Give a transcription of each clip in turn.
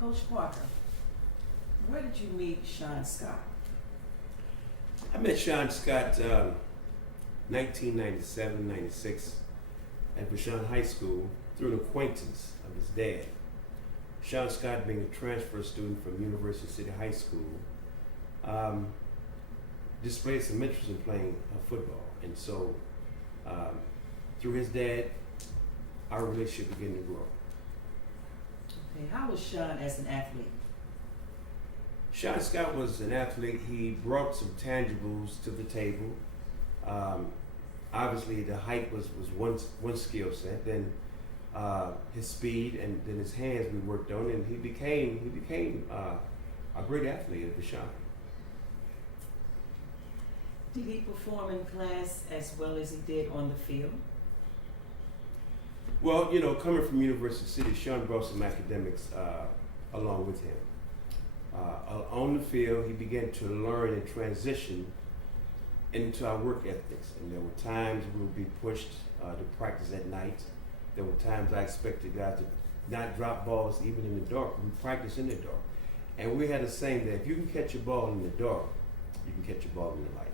Coach Parker, where did you meet Sean Scott? I met Sean Scott 1997, 96 at Vashon High School through an acquaintance of his dad. Sean Scott, being a transfer student from University City High School, displayed some interest in playing football. And so through his dad, our relationship began to grow. Okay, how was Sean as an athlete? Sean Scott was an athlete. He brought some tangibles to the table. Obviously, the height was one skill set. Then his speed, and then his hands we worked on, and he became a great athlete at Vashon. Did he perform in class as well as he did on the field? Well, coming from University City, Sean brought some academics along with him. On the field, he began to learn and transition into our work ethics. And there were times we would be pushed to practice at night. There were times I expected guys to not drop balls even in the dark. We practiced in the dark. And we had a saying that if you can catch a ball in the dark, you can catch a ball in the light.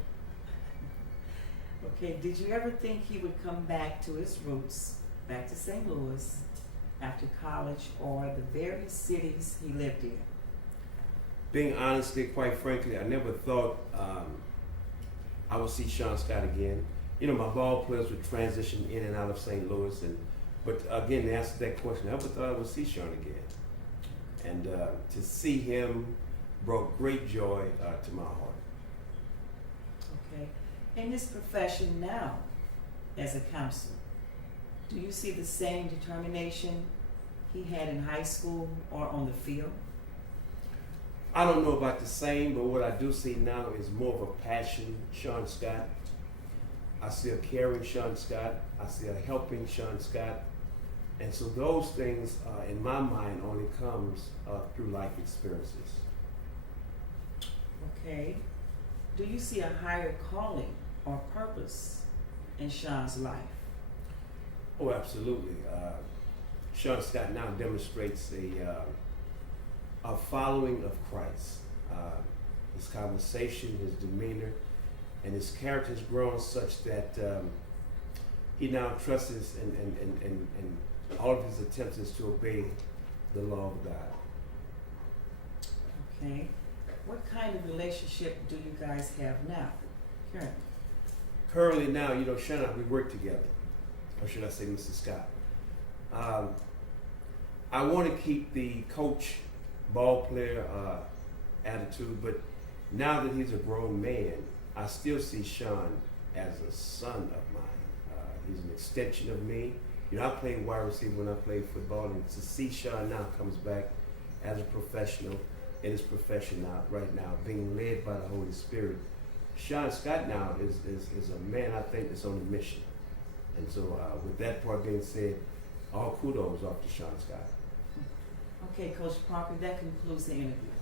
Okay, did you ever think he would come back to his roots, back to St. Louis, after college or the various cities he lived in? Being honestly, quite frankly, I never thought I would see Sean Scott again. My ball players would transition in and out of St. Louis, but again, to answer that question, I never thought I would see Sean again. And to see him brought great joy to my heart. Okay. In his profession now, as a counselor, do you see the same determination he had in high school or on the field? I don't know about the same, but what I do see now is more of a passion, Sean Scott. I see a caring Sean Scott. I see a helping Sean Scott. And so those things, in my mind, only comes through life experiences. Okay. Do you see a higher calling or purpose in Sean's life? Oh, absolutely. Sean Scott now demonstrates a following of Christ. His conversation, his demeanor, and his character has grown such that he now trusts and all of his attempts is to obey the law of God. Okay. What kind of relationship do you guys have now? Currently now, Sean and I, we work together. Or should I say Mr. Scott? I want to keep the coach, ball player attitude, but now that he's a grown man, I still see Sean as a son of mine. He's an extension of me. I played wide receiver when I played football, and to see Sean now comes back as a professional in his profession right now, being led by the Holy Spirit. Sean Scott now is a man, I think, that's on a mission. And so with that part being said, all kudos off to Sean Scott. Okay, Coach Parker, that concludes the interview.